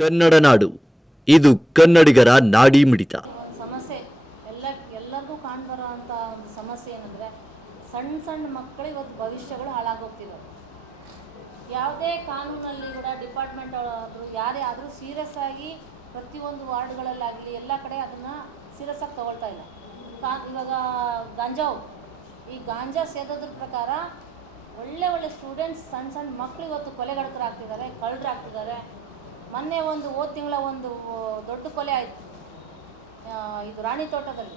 ಕನ್ನಡ ನಾಡು ಇದು ಕನ್ನಡಿಗರ ನಾಡಿ ಮಿಡಿತ. ಸಮಸ್ಯೆ ಎಲ್ಲರಿಗೂ ಕಾಣ್ಬರೋ ಅಂಥ ಒಂದು ಸಮಸ್ಯೆ ಏನಂದರೆ ಸಣ್ಣ ಮಕ್ಕಳು ಇವತ್ತು ಭವಿಷ್ಯಗಳು ಹಾಳಾಗೋಗ್ತಿದ್ದಾವೆ. ಯಾವುದೇ ಕಾನೂನಲ್ಲಿ ಕೂಡ ಡಿಪಾರ್ಟ್ಮೆಂಟ್ ಆದರೂ ಯಾರೇ ಆದರೂ ಸೀರಿಯಸ್ ಆಗಿ ಪ್ರತಿಯೊಂದು ವಾರ್ಡ್ಗಳಲ್ಲಾಗಲಿ ಎಲ್ಲ ಕಡೆ ಅದನ್ನು ಸೀರಿಯಸ್ ಆಗಿ ತೊಗೊಳ್ತಾ ಇಲ್ಲ. ಇವಾಗ ಈ ಗಾಂಜಾ ಸೇದೋದ್ರ ಪ್ರಕಾರ ಒಳ್ಳೆ ಸ್ಟೂಡೆಂಟ್ಸ್ ಸಣ್ಣ ಮಕ್ಕಳು ಇವತ್ತು ಕೊಲೆಗಡಕರಾಗ್ತಿದ್ದಾರೆ, ಕಳ್ಳರಾಗ್ತಿದ್ದಾರೆ. ಮೊನ್ನೆ ಹೋದ ತಿಂಗಳ ಒಂದು ದೊಡ್ಡ ಕೊಲೆ ಆಯಿತು, ಇದು ರಾಣಿ ತೋಟದಲ್ಲಿ.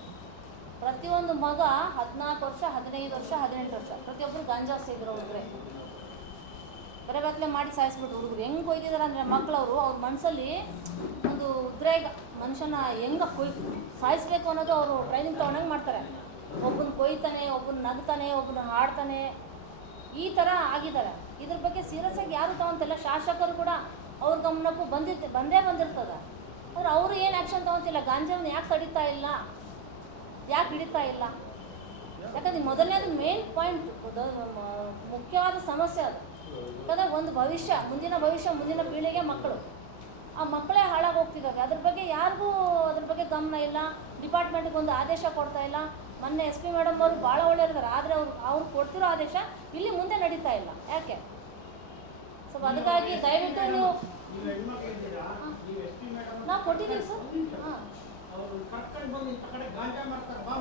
ಪ್ರತಿಯೊಂದು ಮಗ 14 ವರ್ಷ, 15 ವರ್ಷ, 18 ವರ್ಷ ಪ್ರತಿಯೊಬ್ಬರು ಗಾಂಜಾ ಸೇದಿರೋ ಹುಡುಗರೆ ಬರಗತ್ತಲೆ ಮಾಡಿ ಸಾಯಿಸ್ಬಿಟ್ಟು ಹುಡುಗರು ಹೆಂಗೆ ಕೊಯ್ದಿದ್ದಾರೆ ಅಂದರೆ ಮಕ್ಕಳವರು ಅವ್ರ ಮನಸ್ಸಲ್ಲಿ ಒಂದು ಉದ್ರೇಗ, ಮನುಷ್ಯನ ಹೆಂಗೆ ಸಾಯಿಸ್ಬೇಕು ಅನ್ನೋದು ಅವರು ಟ್ರೈನಿಂಗ್ ತೊಗೊಂಡಂಗೆ ಮಾಡ್ತಾರೆ. ಒಬ್ಬನ ಕೊಯ್ತಾನೆ, ಒಬ್ಬನ ನಗ್ತಾನೆ, ಒಬ್ಬನ ಹಾಡ್ತಾನೆ, ಈ ಥರ ಆಗಿದ್ದಾರೆ. ಇದ್ರ ಬಗ್ಗೆ ಸೀರಿಯಸ್ ಆಗಿ ಯಾರು ತೊಗೊಂತಿಲ್ಲ. ಶಾಸಕರು ಕೂಡ ಅವ್ರ ಗಮನಕ್ಕೂ ಬಂದಿರ್ತದೆ. ಅವರು ಏನು ಆ್ಯಕ್ಷನ್ ತೊಗೊತಿಲ್ಲ. ಗಾಂಜಾವನ್ನು ಯಾಕೆ ಹಿಡಿತಾ ಇಲ್ಲ? ಯಾಕಂದ್ರೆ ಮೊದಲನೇದು ಮೇನ್ ಪಾಯಿಂಟ್, ಮುಖ್ಯವಾದ ಸಮಸ್ಯೆ ಅದು. ಯಾಕಂದರೆ ಒಂದು ಮುಂದಿನ ಪೀಳಿಗೆ ಮಕ್ಕಳು, ಆ ಮಕ್ಕಳೇ ಹಾಳಾಗಿ ಹೋಗ್ತಿದ್ದಾರೆ. ಅದ್ರ ಬಗ್ಗೆ ಯಾರಿಗೂ ಗಮನ ಇಲ್ಲ. ಡಿಪಾರ್ಟ್ಮೆಂಟ್ಗೆ ಒಂದು ಆದೇಶ ಕೊಡ್ತಾ ಇಲ್ಲ. ಮೊನ್ನೆ SP ಮೇಡಮ್ ಅವರು ಭಾಳ ಒಳ್ಳೆಯದಿದ್ದಾರೆ, ಆದರೆ ಅವ್ರು ಕೊಡ್ತಿರೋ ಆದೇಶ ಇಲ್ಲಿ ಮುಂದೆ ನಡೀತಾ ಇಲ್ಲ. ಯಾಕೆ? ಸೊ ಅದಕ್ಕಾಗಿ ದಯವಿಟ್ಟು ನೀವು ನಾವು ಕೊಟ್ಟಿದ್ದೀವಿ ಸರ್.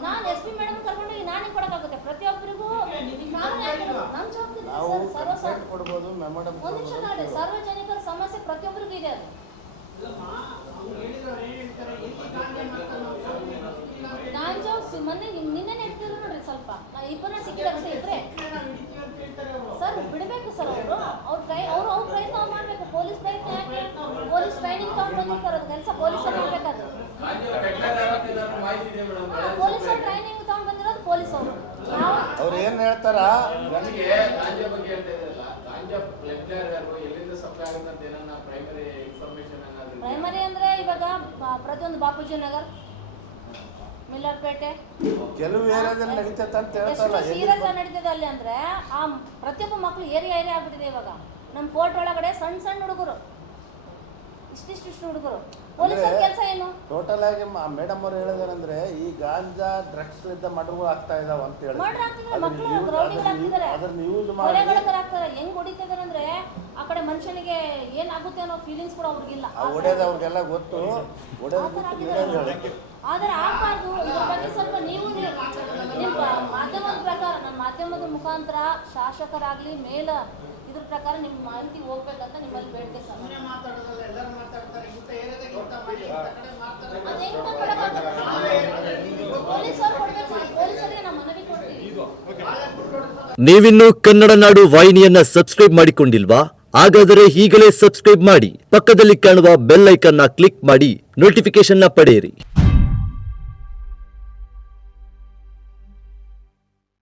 ನಾನು SP ಮೇಡಮ್ ಕರ್ಕೊಂಡೋಗಿ ನಾನೇ ಕೊಡೋಕ್ಕಾಗುತ್ತೆ ಪ್ರತಿಯೊಬ್ಬರಿಗೂ. ನನ್ನ ಜವಾಬ್ದಾರಿ ಸಾರ್ವಜನಿಕರ ಸಮಸ್ಯೆ ಪ್ರತಿಯೊಬ್ಬರಿಗೂ ಇದೆ. ಅದು ಗಾಂಜಾ ಮೊನ್ನೆ ನಿನ್ನೆ ಇಡ್ತಿದ್ರು ನೋಡ್ರಿ, ಸ್ವಲ್ಪ ಇಬ್ಬರನ್ನ ಸಿಕ್ಕಿದ್ರೆ ಇದ್ರೆ ಸರ್ ಬಿಡಬೇಕು ಸರ್. ಅವ್ರ ಪ್ರಯತ್ನ ಮಾಡಬೇಕು. ಪೊಲೀಸ್ ಪ್ರಯತ್ನ ಯಾಕೆ? ಪೊಲೀಸ್ ಟ್ರೈನಿಂಗ್ ತಗೊಂಡು ಬಂದಿರ್ತಾರೆ, ಅದು ಕೆಲಸ ಪೊಲೀಸರು ಮಾಡಬೇಕಾದ್ರು. ಪೊಲೀಸರು ಟ್ರೈನಿಂಗ್ ತಗೊಂಡು ಬಂದಿರೋದು ಪೊಲೀಸವರು. ಅವ್ರು ಏನ್ ಹೇಳ್ತಾರ ಪ್ರೈಮರಿ ಅಂದ್ರೆ ಇವಾಗ ಪ್ರತಿಯೊಂದು ಬಾಪೂಜಿ ನಗರ್, ಮಿಲ್ಲರ್ಪೇಟೆ, ಕೆಲವು ಏರಿಯಾದಲ್ಲಿ ನಡೀತೈತೆ ಅಂತ ಹೇಳ್ತಾರಲ್ಲ. ಸೀರಿಯಸ್ ನಡೀತದೆ ಅಲ್ಲಿ ಅಂದ್ರೆ ಆ ಪ್ರತಿಯೊಬ್ಬ ಮಕ್ಕಳು ಏರಿಯಾ ಆಗ್ಬಿಟ್ಟಿದೆ. ಇವಾಗ ನಮ್ಮ ಕೋರ್ಟ್ ಒಳಗಡೆ ಸಣ್ಣ ಹುಡುಗರು, ಇಷ್ಟಿಷ್ಟು ಹುಡುಗರು. ಪೊಲೀಸರ ಕೆಲಸ ಏನು? ಟೋಟಲ್ ಆಗಿ ಮೇಡಮ್ ಅವ್ರು ಹೇಳಿದಾರಂದ್ರೆ ಈ ಗಾಂಜಾ ಡ್ರಗ್ಸ್ ಇಂದ ಮರ್ಡರ್ಗಳು ಆಗ್ತಾ ಇದಾವ ಅಂತ ಹೇಳಿ ಹೆಂಗ್ ಹೊಡಿತಿದಾರೆ ಅಂದ್ರೆ ಆ ಕಡೆ ಮನುಷ್ಯನಿಗೆ ಏನಾಗುತ್ತೆ ಅನ್ನೋ ಫೀಲಿಂಗ್ಸ್ ಕೂಡ ಅವ್ರಿಗಿಲ್ಲ. ಅವ್ರಿಗೆಲ್ಲ ಗೊತ್ತು. ಆದ್ರೆ ಆಗ್ಬಾರ್ದು. ಇದ್ರ ಬಗ್ಗೆ ಸ್ವಲ್ಪ ನೀವು ನಿಮ್ಮ ಮಾಧ್ಯಮದ ಪ್ರಕಾರ, ನಮ್ಮ ಮಾಧ್ಯಮದ ಮುಖಾಂತರ ಶಾಸಕರಾಗ್ಲಿ ಮೇಲ ಇದ್ರ ಪ್ರಕಾರ ನಿಮ್ಮ ಮಾಹಿತಿ ಹೋಗ್ಬೇಕಂತ ನಿಮ್ಮಲ್ಲಿ ಬೇಡಿಕೆ ಸರ್. ನೀವಿನ್ನು ಕನ್ನಡ ನಾಡು ವಾಹಿನಿಯನ್ನ ಸಬ್ಸ್ಕ್ರೈಬ್ ಮಾಡಿಕೊಂಡಿಲ್ವಾ? ಹಾಗಾದರೆ ಈಗಲೇ ಸಬ್ಸ್ಕ್ರೈಬ್ ಮಾಡಿ, ಪಕ್ಕದಲ್ಲಿ ಕಾಣುವ ಬೆಲ್ ಐಕಾನ್ನ ಕ್ಲಿಕ್ ಮಾಡಿ ನೋಟಿಫಿಕೇಶನ್ ಪಡೆಯಿರಿ.